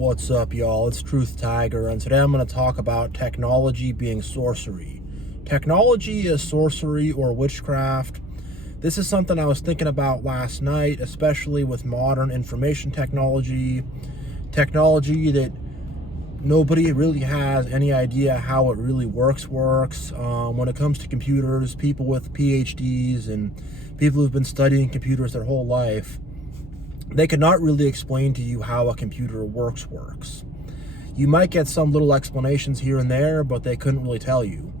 What's up, y'all? It's TruthTiger, and today I'm going to talk about technology being sorcery. Technology is sorcery or witchcraft. This is something I was thinking about last night, especially with modern information technology that nobody really has any idea how it really works. When it comes to computers, people with PhDs and people who've been studying computers their whole life, they cannot really explain to you how a computer works. You might get some little explanations here and there, but they couldn't really tell you.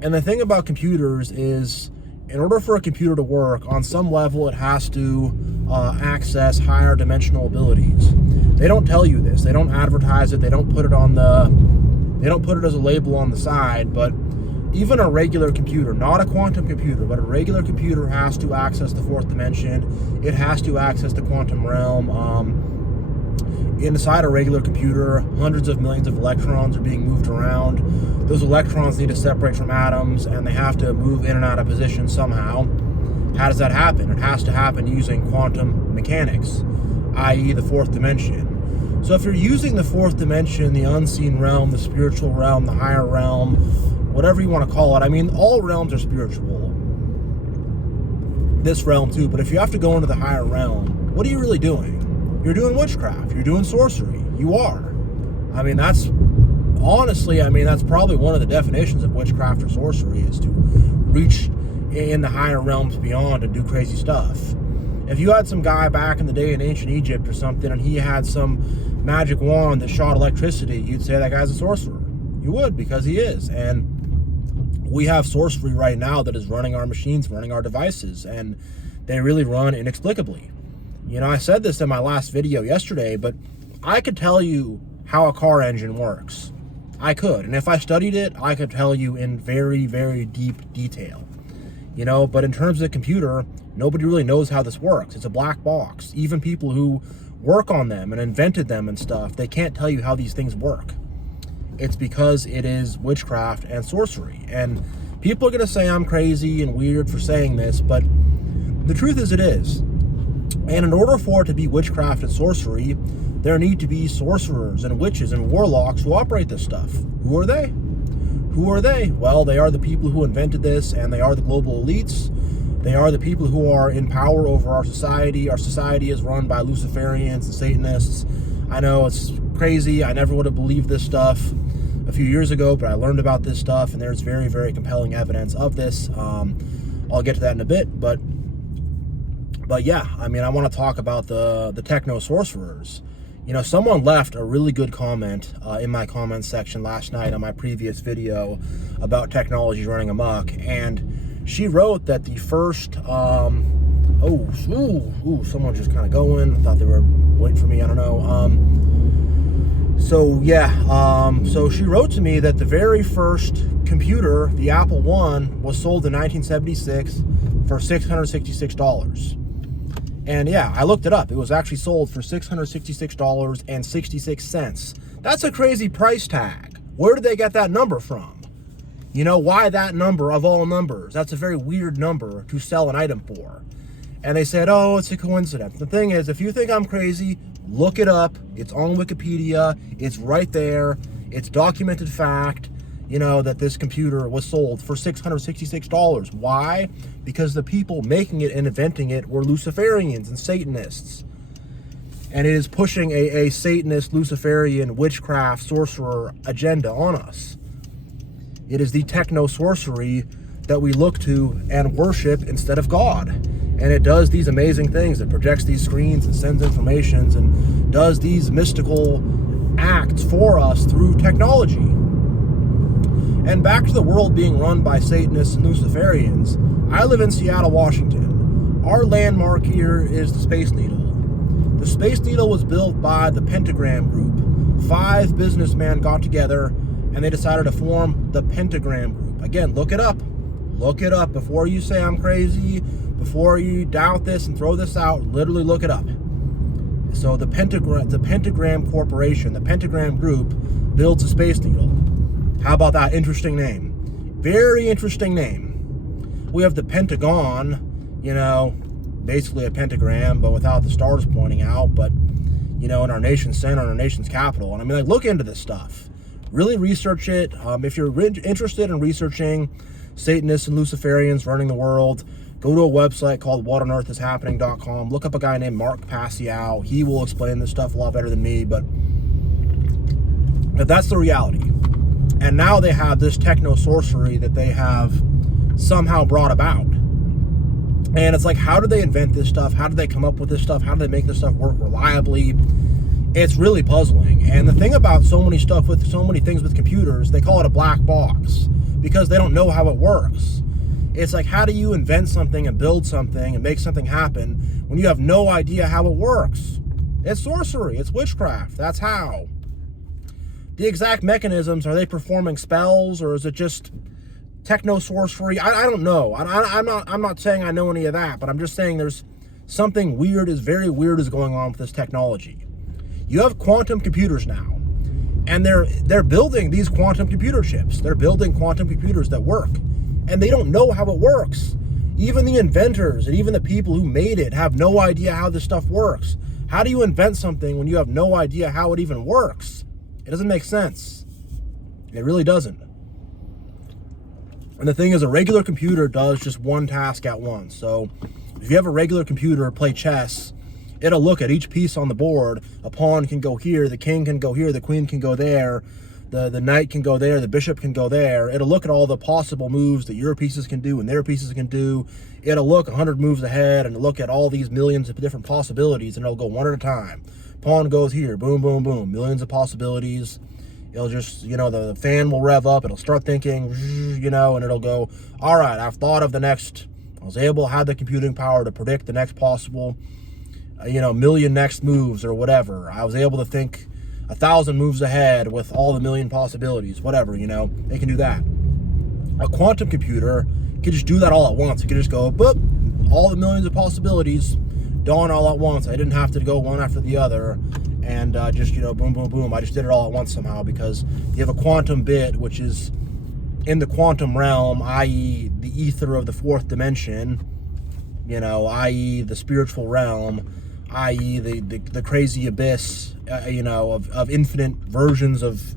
And the thing about computers is, in order for a computer to work, on some level it has to access higher dimensional abilities. They don't tell you this. They don't advertise it. They don't put it as a label on the side, but even a regular computer, not a quantum computer, but a regular computer has to access the fourth dimension. It has to access the quantum realm. Inside a regular computer, hundreds of millions of electrons are being moved around. Those electrons need to separate from atoms, and they have to move in and out of position somehow. How does that happen? It has to happen using quantum mechanics, i.e. the fourth dimension. So if you're using the fourth dimension, the unseen realm, the spiritual realm, the higher realm, whatever you want to call it. I mean, all realms are spiritual. This realm too, but if you have to go into the higher realm, what are you really doing? You're doing witchcraft. You're doing sorcery. You are. I mean, that's probably one of the definitions of witchcraft or sorcery, is to reach in the higher realms beyond and do crazy stuff. If you had some guy back in the day in ancient Egypt or something, and he had some magic wand that shot electricity, you'd say that guy's a sorcerer. You would, because he is. And we have sorcery right now that is running our machines, running our devices, and they really run inexplicably. You know, I said this in my last video yesterday, but I could tell you how a car engine works. I could, and if I studied it, I could tell you in very, very deep detail. You know, but in terms of the computer, nobody really knows how this works. It's a black box. Even people who work on them and invented them and stuff, they can't tell you how these things work. It's because it is witchcraft and sorcery. And people are going to say I'm crazy and weird for saying this, but the truth is it is. And in order for it to be witchcraft and sorcery, there need to be sorcerers and witches and warlocks who operate this stuff. Who are they? Who are they? Well, they are the people who invented this, and they are the global elites. They are the people who are in power over our society. Our society is run by Luciferians and Satanists. I know it's crazy. I never would have believed this stuff a few years ago, but I learned about this stuff, and there's very, very compelling evidence of this. I'll get to that in a bit, but yeah, I mean, I want to talk about the Technosorcerers. You know, someone left a really good comment in my comment section last night on my previous video about technology running amok, and she wrote that the first, someone just kind of going. I thought they were waiting for me. I don't know. So she wrote to me that the very first computer, the Apple I, was sold in 1976 for $666. And yeah, I looked it up. It was actually sold for $666.66. That's a crazy price tag. Where did they get that number from? You know, why that number of all numbers? That's a very weird number to sell an item for. And they said, oh, it's a coincidence. The thing is, if you think I'm crazy, look it up. It's on Wikipedia. It's right there. It's documented fact, you know, that this computer was sold for $666. Why? Because the people making it and inventing it were Luciferians and Satanists. And it is pushing a Satanist, Luciferian, witchcraft, sorcerer agenda on us. It is the techno-sorcery that we look to and worship instead of God. And it does these amazing things. It projects these screens and sends informations and does these mystical acts for us through technology. And back to the world being run by Satanists and Luciferians, I live in Seattle, Washington. Our landmark here is the Space Needle. The Space Needle was built by the Pentagram Group. 5 businessmen got together and they decided to form the Pentagram Group. Again, look it up. Look it up before you say I'm crazy, before you doubt this and throw this out. Literally look it up. So the Pentagram Corporation, the Pentagram Group, builds a Space Needle. How about that? Interesting name. Very interesting name. We have the Pentagon, you know, basically a pentagram, but without the stars pointing out. But, in our nation's center, in our nation's capital. And I mean, like, look into this stuff. Really research it. If you're interested in researching Satanists and Luciferians running the world, go to a website called whatonearthishappening.com. Look up a guy named Mark Passio. He will explain this stuff a lot better than me, but that's the reality. And now they have this technosorcery that they have somehow brought about. And it's like, how did they invent this stuff? How did they come up with this stuff? How did they make this stuff work reliably? It's really puzzling. And the thing about so many things with computers, they call it a black box because they don't know how it works. It's like, how do you invent something and build something and make something happen when you have no idea how it works? It's sorcery. It's witchcraft. That's how. The exact mechanisms, are they performing spells, or is it just technosorcery? I don't know. I'm not saying I know any of that, but I'm just saying there's something weird, very weird is going on with this technology. You have quantum computers now, and they're building these quantum computer chips. They're building quantum computers that work, and they don't know how it works. Even the inventors and even the people who made it have no idea how this stuff works. How do you invent something when you have no idea how it even works? It doesn't make sense. It really doesn't. And the thing is, a regular computer does just one task at once. So if you have a regular computer play chess, it'll look at each piece on the board. A pawn can go here, the king can go here, the queen can go there, the knight can go there, the bishop can go there. It'll look at all the possible moves that your pieces can do and their pieces can do. It'll look 100 moves ahead and look at all these millions of different possibilities, and it'll go one at a time. Pawn goes here, boom, boom, boom, millions of possibilities. It'll just, the fan will rev up, it'll start thinking, and it'll go, all right, I've thought of the next, I was able to have the computing power to predict the next possible, million next moves or whatever. I was able to think 1,000 moves ahead with all the million possibilities, whatever, they can do that. A quantum computer can just do that all at once. It can just go, boop, all the millions of possibilities, dawn all at once. I didn't have to go one after the other and just, boom, boom, boom. I just did it all at once somehow, because you have a quantum bit, which is in the quantum realm, i.e. the ether of the fourth dimension, i.e. the spiritual realm, i.e. the crazy abyss, of infinite versions of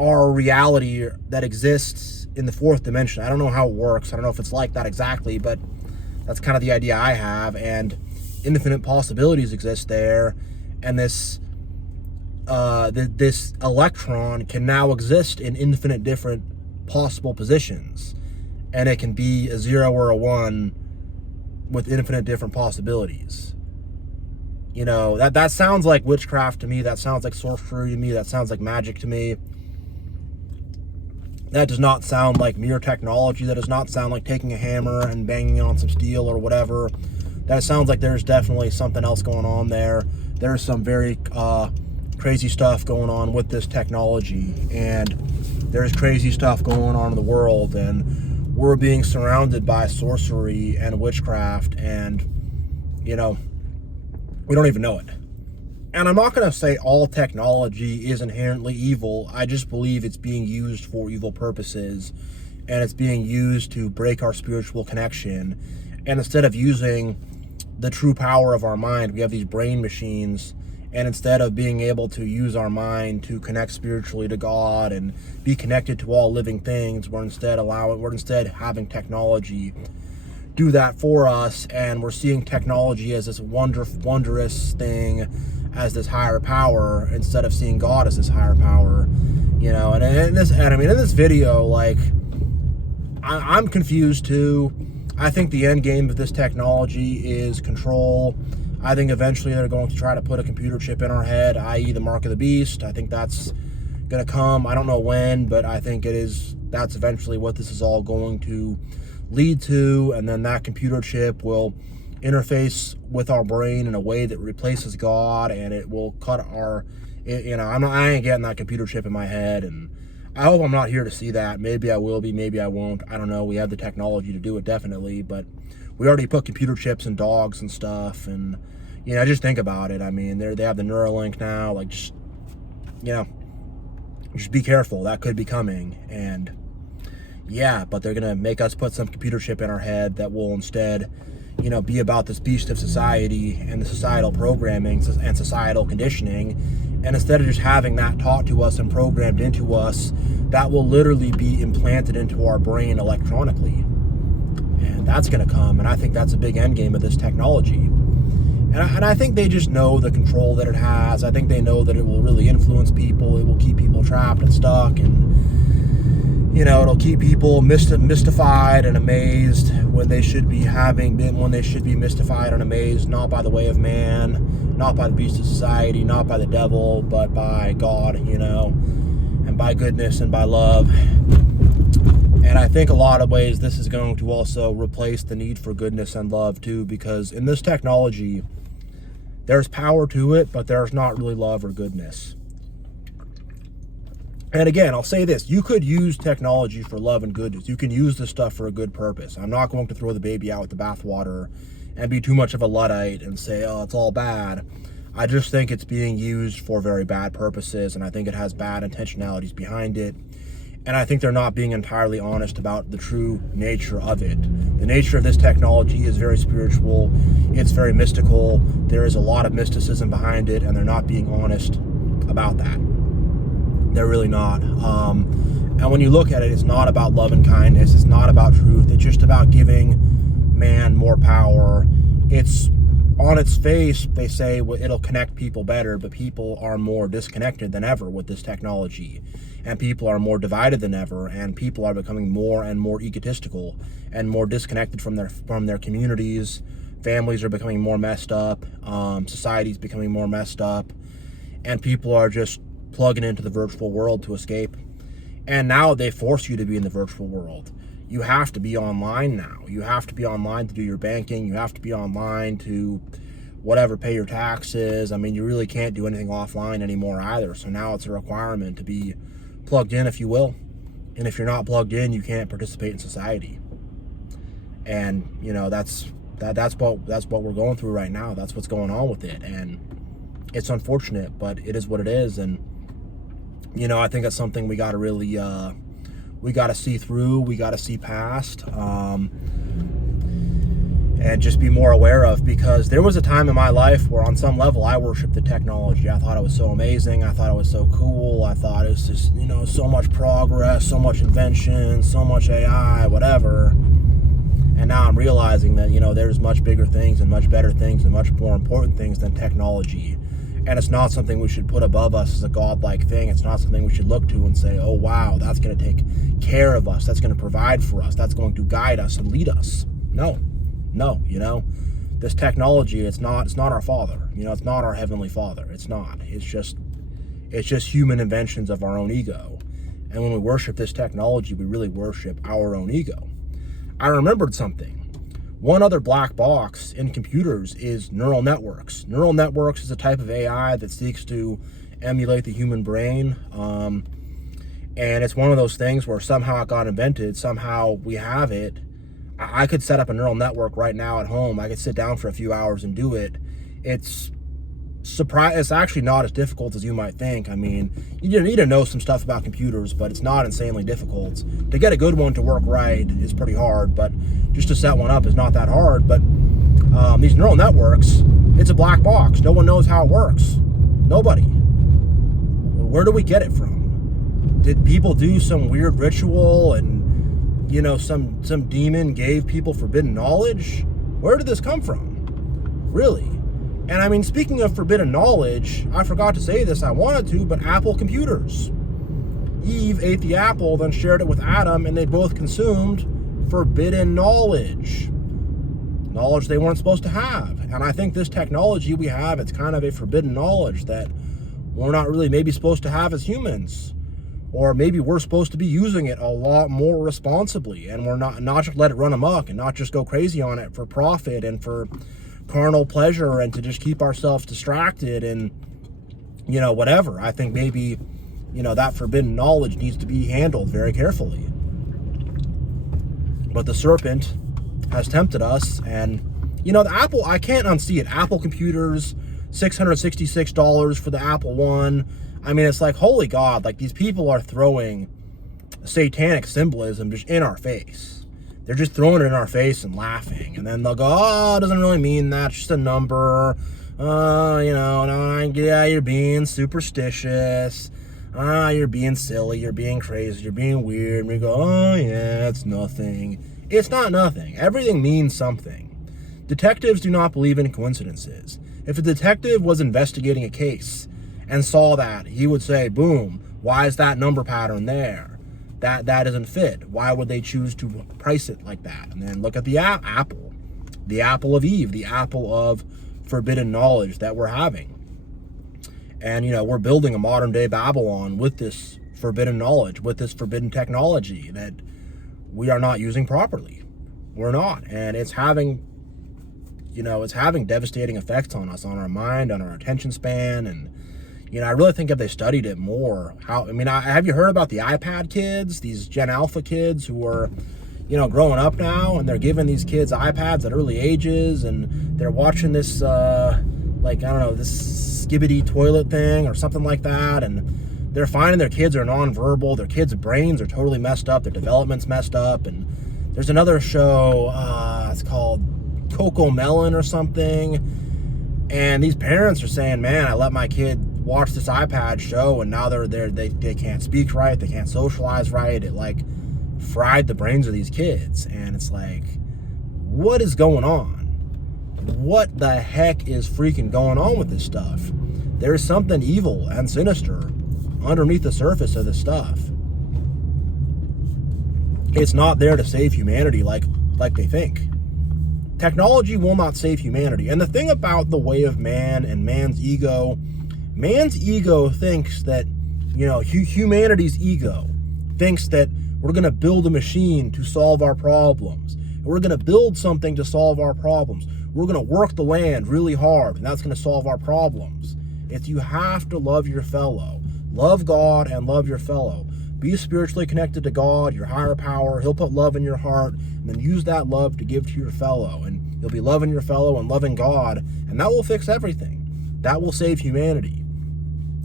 our reality that exists in the fourth dimension. I don't know how it works. I don't know if it's like that exactly, but that's kind of the idea I have. And infinite possibilities exist there, and this electron can now exist in infinite different possible positions, and it can be a 0 or a 1 with infinite different possibilities. That sounds like witchcraft to me. That sounds like sorcery to me. That sounds like magic to me. That does not sound like mere technology. That does not sound like taking a hammer and banging on some steel or whatever. That sounds like there's definitely something else going on there. There's some very crazy stuff going on with this technology, and there's crazy stuff going on in the world, and we're being surrounded by sorcery and witchcraft, and we don't even know it. And I'm not going to say all technology is inherently evil. I just believe it's being used for evil purposes, and it's being used to break our spiritual connection. And instead of using the true power of our mind, we have these brain machines, and instead of being able to use our mind to connect spiritually to God and be connected to all living things, we're instead having technology do that for us, and we're seeing technology as this wondrous thing, as this higher power, instead of seeing God as this higher power. And in this video, like, I'm confused too. I think the end game of this technology is control. I think eventually they're going to try to put a computer chip in our head, i.e. the mark of the beast. I think that's going to come. I don't know when, but I think that's eventually what this is all going to lead to. And then that computer chip will interface with our brain in a way that replaces God, and it will cut I ain't getting that computer chip in my head, and I hope I'm not here to see that. Maybe I will be, maybe I won't. I don't know. We have the technology to do it, definitely, but we already put computer chips in dogs and stuff, and just think about it. I mean, they have the Neuralink now. Like, just be careful. That could be coming, and yeah, but they're gonna make us put some computer chip in our head that will instead, be about this beast of society and the societal programming and societal conditioning. And instead of just having that taught to us and programmed into us, that will literally be implanted into our brain electronically. And that's going to come. And I think that's a big end game of this technology. And I think they just know the control that it has. I think they know that it will really influence people. It will keep people trapped and stuck. And, it'll keep people mystified and amazed when they should be mystified and amazed, not by the way of man, not by the beast of society, not by the devil, but by God, and by goodness and by love. And I think a lot of ways this is going to also replace the need for goodness and love too, because in this technology, there's power to it, but there's not really love or goodness. And again, I'll say this, you could use technology for love and goodness. You can use this stuff for a good purpose. I'm not going to throw the baby out with the bathwater and be too much of a Luddite and say, oh, it's all bad. I just think it's being used for very bad purposes, and I think it has bad intentionalities behind it. And I think they're not being entirely honest about the true nature of it. The nature of this technology is very spiritual. It's very mystical. There is a lot of mysticism behind it, and they're not being honest about that. They're really not. And when you look at it, it's not about love and kindness. It's not about truth. It's just about giving man more power. It's on its face, they say it'll connect people better, but people are more disconnected than ever with this technology. And people are more divided than ever, and people are becoming more and more egotistical and more disconnected from their communities. Families are becoming more messed up. Society's becoming more messed up. And people are just plugging into the virtual world to escape. And now they force you to be in the virtual world. You have to be online now. You have to be online to do your banking. You have to be online to whatever, pay your taxes. I mean, you really can't do anything offline anymore either. So now it's a requirement to be plugged in, if you will. And if you're not plugged in, you can't participate in society. And that's what we're going through right now. That's what's going on with it. And it's unfortunate, but it is what it is. And I think that's something we got to really we got to see through, we got to see past, and just be more aware of, because there was a time in my life where on some level I worshiped the technology. I thought it was so amazing. I thought it was so cool. I thought it was just, so much progress, so much invention, so much AI, whatever. And now I'm realizing that, there's much bigger things and much better things and much more important things than technology. And it's not something we should put above us as a godlike thing. It's not something we should look to and say, oh, wow, that's going to take care of us. That's going to provide for us. That's going to guide us and lead us. No, this technology, it's not our father. It's not our heavenly father. It's not. It's just human inventions of our own ego. And when we worship this technology, we really worship our own ego. I remembered something. One other black box in computers is neural networks. Neural networks is a type of AI that seeks to emulate the human brain. And it's one of those things where somehow it got invented, somehow we have it. I could set up a neural network right now at home. I could sit down for a few hours and do it. It's actually not as difficult as you might think. I mean, you need to know some stuff about computers, but it's not insanely difficult. To get a good one to work right is pretty hard, but just to set one up is not that hard. But these neural networks, it's a black box. No one knows how it works. Nobody. Where do we get it from? Did people do some weird ritual and, some demon gave people forbidden knowledge? Where did this come from? Really? And I mean, speaking of forbidden knowledge, I forgot to say this, I wanted to, but Apple computers. Eve ate the apple, then shared it with Adam, and they both consumed forbidden knowledge. Knowledge they weren't supposed to have. And I think this technology we have, it's kind of a forbidden knowledge that we're not really maybe supposed to have as humans. Or maybe we're supposed to be using it a lot more responsibly, and we're not just let it run amok and not just go crazy on it for profit and for carnal pleasure and to just keep ourselves distracted and whatever. I think maybe that forbidden knowledge needs to be handled very carefully. But the serpent has tempted us, and the Apple, I can't unsee it. Apple computers, $666 for the Apple One. I mean, it's like, holy God, like these people are throwing satanic symbolism just in our face. They're just throwing it in our face and laughing. And then they'll go, oh, it doesn't really mean that. It's just a number. Yeah, you're being superstitious. You're being silly. You're being crazy. You're being weird. And we go, oh, yeah, it's nothing. It's not nothing. Everything means something. Detectives do not believe in coincidences. If a detective was investigating a case and saw that, he would say, boom, why is that number pattern there? That doesn't fit. Why would they choose to price it like that? And then look at the apple. The apple of Eve, the apple of forbidden knowledge that we're having. And, we're building a modern day Babylon with this forbidden knowledge, with this forbidden technology that we are not using properly. We're not. And it's having devastating effects on us, on our mind, on our attention span. And, I really think if they studied it more, have you heard about the iPad kids, these Gen Alpha kids who are, growing up now, and they're giving these kids iPads at early ages, and they're watching this, this skibbity toilet thing or something like that, and they're finding their kids are nonverbal, their kids' brains are totally messed up, their development's messed up. And there's another show, it's called Coco Melon or something, and these parents are saying, man, I let my kid watch this iPad show, and now they can't speak right, they can't socialize right. It fried the brains of these kids. And it's like, what is going on? What the heck is freaking going on with this stuff? There's something evil and sinister underneath the surface of this stuff. It's not there to save humanity like they think. Technology will not save humanity. And the thing about the way of man and man's ego thinks that, humanity's ego thinks that we're going to build a machine to solve our problems. We're going to build something to solve our problems. We're going to work the land really hard, and that's going to solve our problems. You have to love your fellow. Love God and love your fellow. Be spiritually connected to God, your higher power. He'll put love in your heart, and then use that love to give to your fellow. And you'll be loving your fellow and loving God, and that will fix everything. That will save humanity.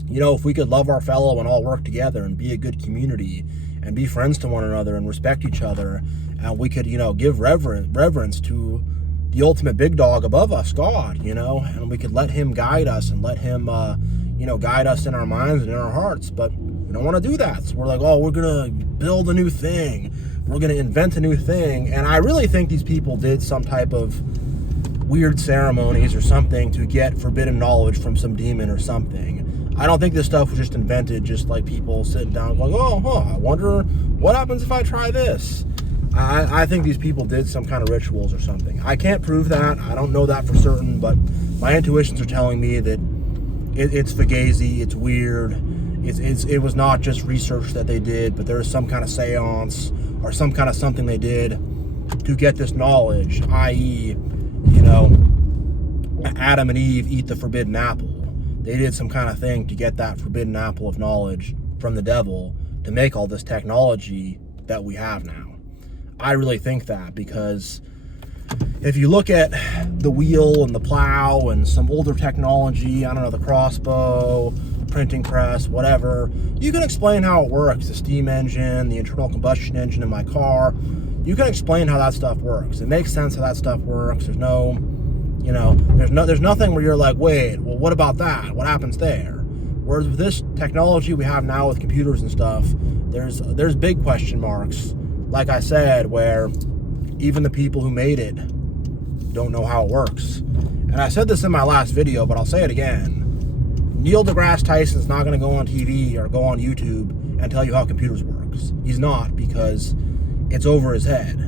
If we could love our fellow and all work together and be a good community and be friends to one another and respect each other, and we could, give reverence to the ultimate big dog above us, God, and we could let him guide us and let him, guide us in our minds and in our hearts. But we don't want to do that. So we're like, oh, we're going to build a new thing. We're going to invent a new thing. And I really think these people did some type of weird ceremonies or something to get forbidden knowledge from some demon or something. I don't think this stuff was just invented just like people sitting down going, I wonder what happens if I try this. I think these people did some kind of rituals or something. I can't prove that. I don't know that for certain, but my intuitions are telling me that it's fugazi, it's weird. It was not just research that they did, but there was some kind of seance or some kind of something they did to get this knowledge, i.e., Adam and Eve eat the forbidden apple. They did some kind of thing to get that forbidden apple of knowledge from the devil to make all this technology that we have now. I really think that, because if you look at the wheel and the plow and some older technology, the crossbow, printing press, whatever, you can explain how it works. The steam engine, the internal combustion engine in my car, you can explain how that stuff works. It makes sense how that stuff works. There's no, there's nothing where you're like, wait, well, what about that? What happens there? Whereas with this technology we have now with computers and stuff, there's big question marks. Like I said, where even the people who made it don't know how it works. And I said this in my last video, but I'll say it again. Neil deGrasse Tyson's not going to go on TV or go on YouTube and tell you how computers works. He's not, because it's over his head.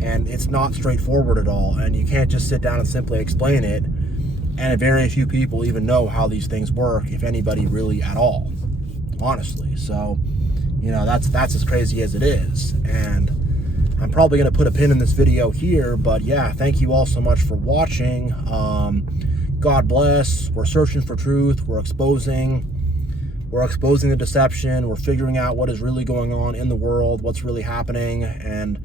And it's not straightforward at all. And you can't just sit down and simply explain it. And very few people even know how these things work, if anybody really at all. Honestly. So, that's as crazy as it is. And I'm probably going to put a pin in this video here, but yeah, thank you all so much for watching. God bless. We're searching for truth. We're exposing the deception. We're figuring out what is really going on in the world, what's really happening, and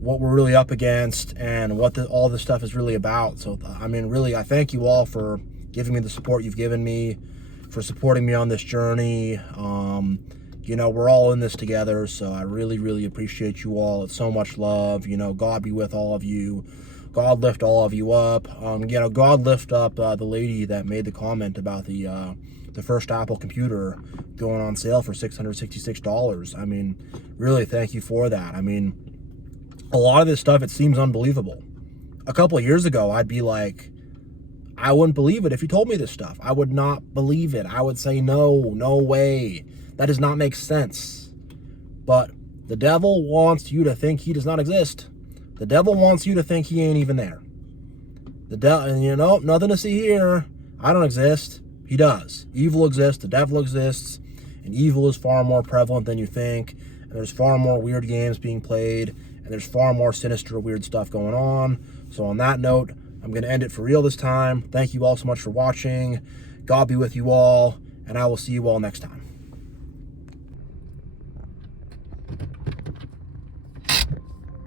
what we're really up against, and what all this stuff is really about. So, really, I thank you all for giving me the support you've given me, for supporting me on this journey. you know, we're all in this together, so I really, really appreciate you all. It's so much love. You know, God be with all of you. God lift all of you up. You know, God lift up the lady that made the comment about the first Apple computer going on sale for $666. I mean, really, thank you for that. I mean, a lot of this stuff, it seems unbelievable. A couple of years ago, I'd be like, I wouldn't believe it if you told me this stuff. I would not believe it. I would say, no, no way. That does not make sense. But the devil wants you to think he does not exist. The devil wants you to think he ain't even there. The devil, and you know, nothing to see here. I don't exist. He does. Evil exists. The devil exists. And evil is far more prevalent than you think. And there's far more weird games being played. And there's far more sinister, weird stuff going on. So on that note, I'm going to end it for real this time. Thank you all so much for watching. God be with you all. And I will see you all next time.